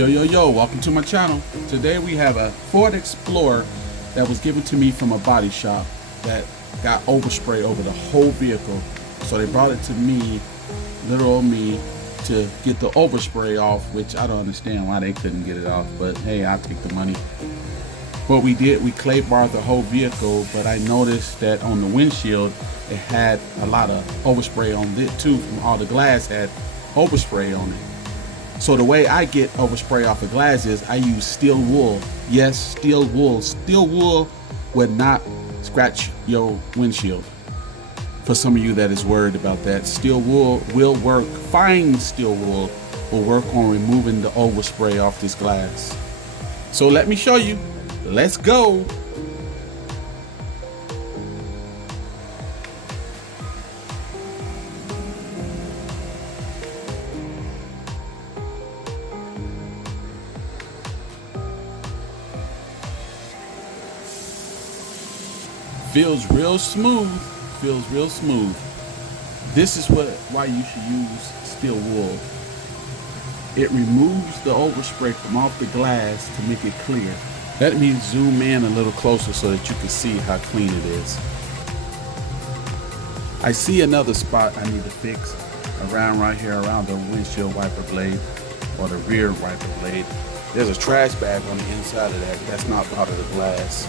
Yo, welcome to my channel. Today we have a Ford Explorer that was given to me from a body shop that got overspray over the whole vehicle. So they brought it to me, little old me, to get the overspray off, which I don't understand why they couldn't get it off, but hey, I'll take the money. What we did, we clay barred the whole vehicle, but I noticed that on the windshield, it had a lot of overspray on it too, from all the glass had overspray on it. So the way I get overspray off of glass is I use steel wool. Yes, steel wool. Steel wool would not scratch your windshield. For some of you that is worried about that, steel wool will work. Fine steel wool will work on removing the overspray off this glass. So let me show you. Let's go. Feels real smooth. This is why you should use steel wool. It removes the overspray from off the glass to make it clear. Let me zoom in a little closer so that you can see how clean it is. I see another spot I need to fix right here around the windshield wiper blade or the rear wiper blade. There's a trash bag on the inside of that. That's not part of the glass.